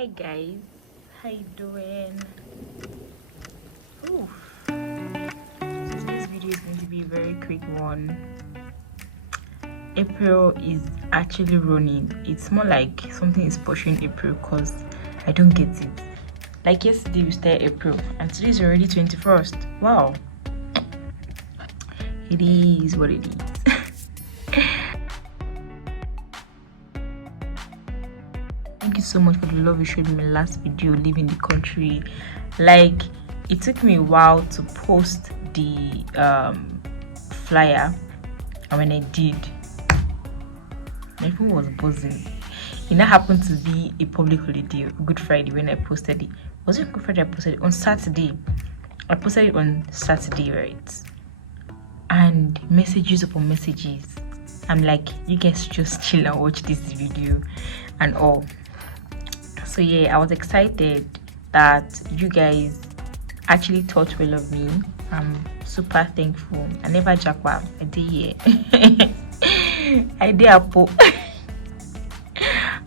Hi guys, how you doing? Ooh. So today's video is going to be a very quick one. April is actually running. It's more like something is pushing April because I don't get it. Like yesterday we started April and today is already 21st. Wow. It is what it is. Thank you so much for the love you showed me last video leaving the country. Like, it took me a while to post the flyer, and when I did, my phone was buzzing. It now happened to be a public holiday, Good Friday, when I posted it. Was it Good Friday? I posted it on Saturday. I posted it on Saturday, right? And messages upon messages. I'm like, you guys just chill and watch this video and all. So yeah, I was excited that you guys actually thought well of me. I'm super thankful. I never jackpot. I did here. I did apple.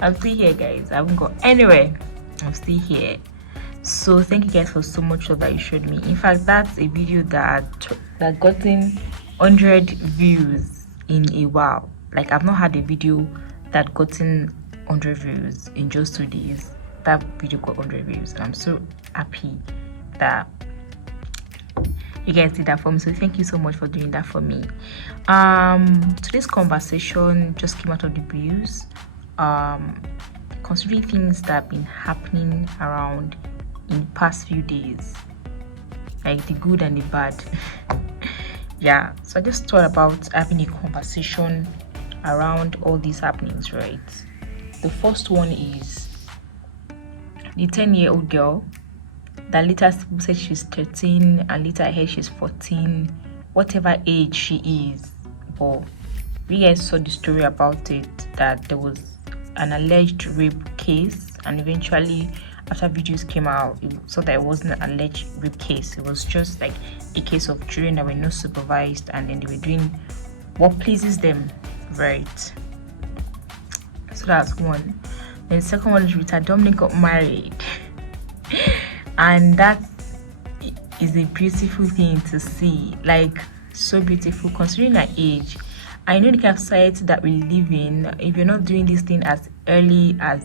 I'm still here, guys. I haven't gone anywhere. I'm still here. So thank you guys for so much love that you showed me. In fact, that's a video that gotten 100 views in a while. Like, I've not had a video that gotten 100 views in just 2 days. That video got 100 views and I'm so happy that you guys did that for me. So thank you so much for doing that for me. Today's conversation just came out of the blues, considering things that have been happening around in the past few days, like the good and the bad. Yeah, so I just thought about having a conversation around all these happenings, right? The first one is the 10-year-old girl that later said she's 13 and later I heard she's 14, whatever age she is. But we guys saw the story about it, that there was an alleged rape case, and eventually after videos came out, it saw that it wasn't an alleged rape case. It was just like a case of children that were not supervised and then they were doing what pleases them, right? So that's one. Then the second one is Rita. Dominic got married. And that is a beautiful thing to see. Like, so beautiful considering her age. I know the kind of society that we live in, if you're not doing this thing as early as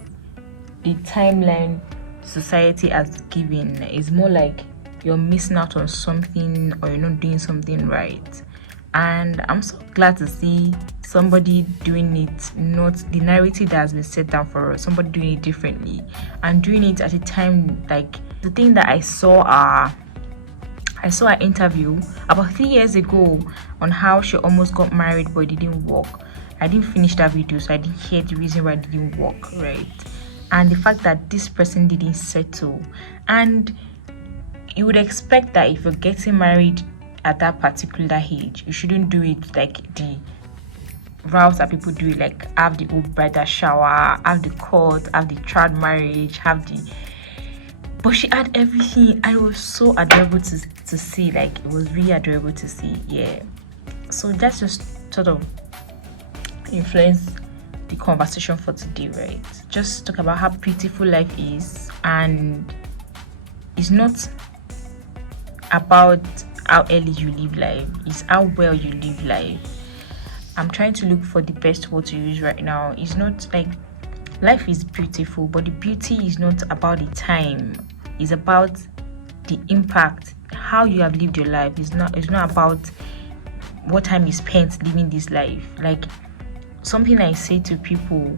the timeline society has given, it's more like you're missing out on something or you're not doing something right. And I'm so glad to see somebody doing it, not the narrative that has been set down for us, somebody doing it differently and doing it at a time. Like, the thing that I saw an interview about 3 years ago on how she almost got married but it didn't work. I didn't finish that video, so I didn't hear the reason why it didn't work, right? And the fact that this person didn't settle. And you would expect that if you're getting married at that particular age, you shouldn't do it like the routes that people do it, like have the old bridal shower, have the court, have the child marriage, but she had everything and it was so adorable to see. Like, it was really adorable to see. Yeah, so that's just sort of influence the conversation for today, right? Just talk about how beautiful life is, and it's not about how early you live life, it's how well you live life. I'm trying to look for the best word to use right now. It's not like life is beautiful, but the beauty is not about the time. It's about the impact, how you have lived your life. It's not about what time you spent living this life. Like, something I say to people,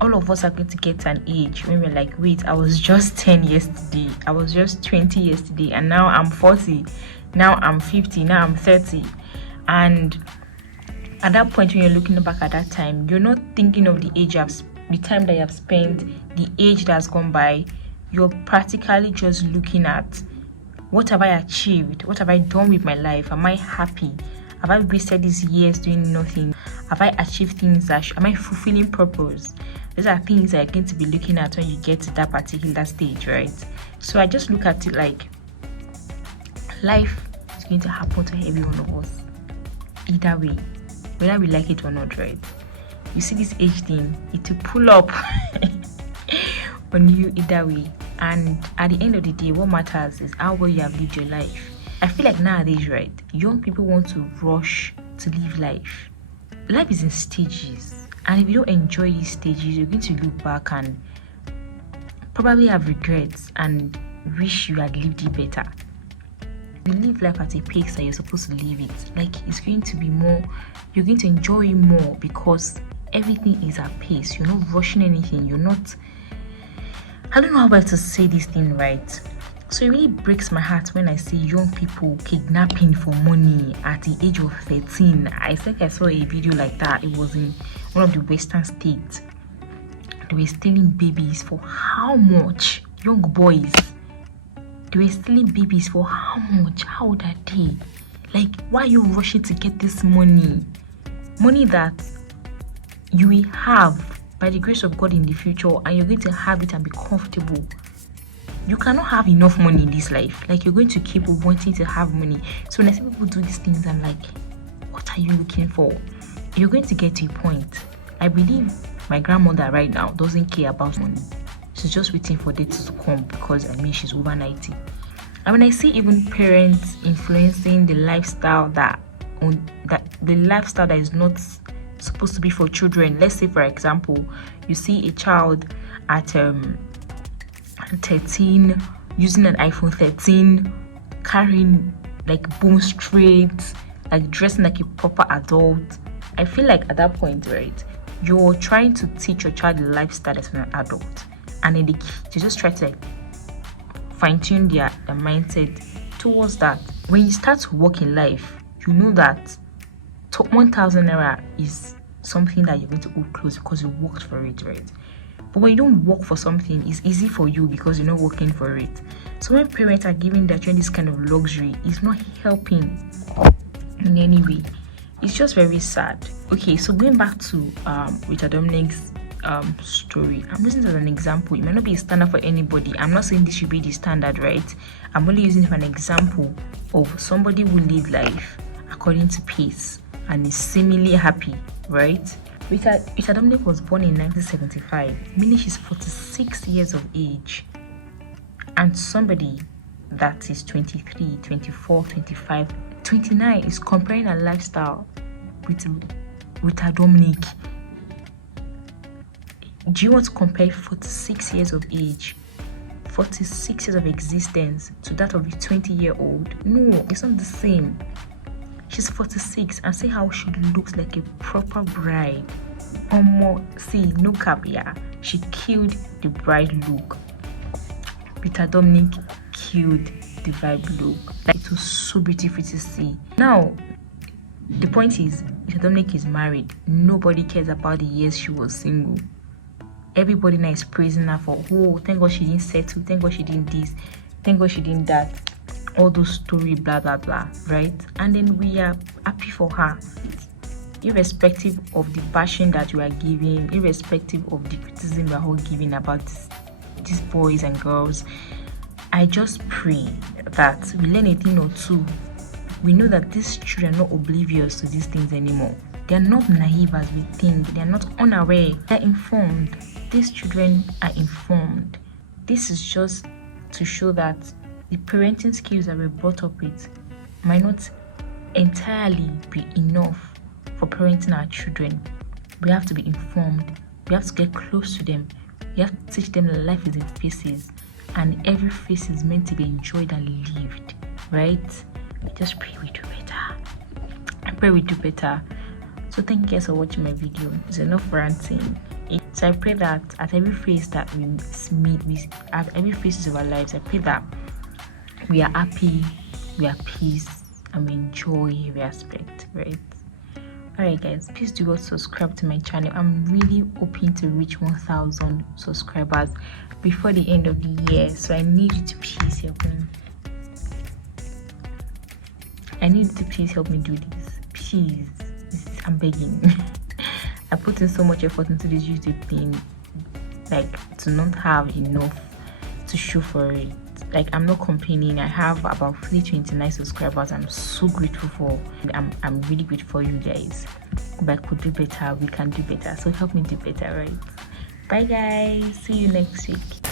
all of us are going to get to an age when we're like, wait, I was just 10 yesterday, I was just 20 yesterday, and now I'm 40, now I'm 50, now I'm 30. And at that point, when you're looking back at that time, you're not thinking of the time that you have spent, the age that's gone by. You're practically just looking at, what have I achieved? What have I done with my life? Am I happy? Have I wasted these years doing nothing? Have I achieved things am I fulfilling purpose? These are things that you're going to be looking at when you get to that particular stage, right? So I just look at it like life is going to happen to every one of us, either way, whether we like it or not, right? You see this age thing, it will pull up on you either way. And at the end of the day, what matters is how well you have lived your life. I feel like nowadays, right, young people want to rush to live life. Life is in stages, and if you don't enjoy these stages, you're going to look back and probably have regrets and wish you had lived it better. You live life at a pace that you're supposed to live it. Like, it's going to be more, you're going to enjoy it more because everything is at pace. You're not rushing anything. You're not, I don't know how to say this thing right. So it really breaks my heart when I see young people kidnapping for money at the age of 13. I think I saw a video like that. It was in one of the western states. They were stealing babies for how much? Young boys. They were stealing babies for how much? How old are they? Like, why are you rushing to get this money? Money that you will have by the grace of God in the future, and you're going to have it and be comfortable. You cannot have enough money in this life. Like, you're going to keep wanting to have money. So when I see people do these things, I'm like, what are you looking for? You're going to get to a point. I believe my grandmother right now doesn't care about money. She's just waiting for dates to come because she's over 90. And when I see even parents influencing the lifestyle that is not supposed to be for children. Let's say, for example, you see a child at 13 using an iPhone 13, carrying like boom straight, like dressing like a proper adult. I feel like at that point, right, you're trying to teach your child the lifestyle as an adult, and then you just try to fine-tune their mindset towards that. When you start to work in life, you know that 1,000 naira is something that you're going to hold close because you worked for it, right? But when you don't work for something, it's easy for you because you're not working for it. So when parents are giving their children this kind of luxury, it's not helping in any way. It's just very sad. Okay, so going back to Rita Dominic's story, I'm using it as an example. It might not be a standard for anybody. I'm not saying this should be the standard, right? I'm only using it for an example of somebody who lived life according to pace and is seemingly happy, right? Rita Dominic was born in 1975, meaning she's 46 years of age. And somebody that is 23, 24, 25, 29 is comparing her lifestyle with Rita Dominic. Do you want to compare 46 years of age, 46 years of existence to that of a 20-year-old? No, it's not the same. She's 46 and see how she looks like a proper bride. See, no cap, yeah. She killed the bride look. Rita Dominic killed the vibe look. Like, it was so beautiful to see. Now, the point is, Rita Dominic is married. Nobody cares about the years she was single. Everybody now is praising her for, oh, thank God she didn't settle, thank God she didn't this, thank God she didn't that. All those story, blah blah blah, right? And then we are happy for her, irrespective of the bashing that you are giving, irrespective of the criticism we are all giving about these boys and girls. I just pray that we learn a thing or two. We know that these children are not oblivious to these things anymore. They are not naive as we think. They are not unaware. They are informed. These children are informed. This is just to show that the parenting skills that we're brought up with might not entirely be enough for parenting our children. We have to be informed. We have to get close to them. We have to teach them that life is in phases, and every phase is meant to be enjoyed and lived, right? I just pray we do better. I pray we do better. So thank you guys for watching my video. It's enough ranting. So I pray that at every phase that we meet, at every phase of our lives, I pray that we are happy, we are peace, and we enjoy, we respect, right? Alright guys, please do go subscribe to my channel. I'm really hoping to reach 1,000 subscribers before the end of the year. So I need you to please help me. I need you to please help me do this. Please. I'm begging. I put in so much effort into this YouTube thing, like, to not have enough to show for it. Like, I'm not complaining. I have about 329 subscribers. I'm so grateful for. I'm really grateful for you guys. But I could do better. We can do better. So help me do better, right? Bye guys. See you next week.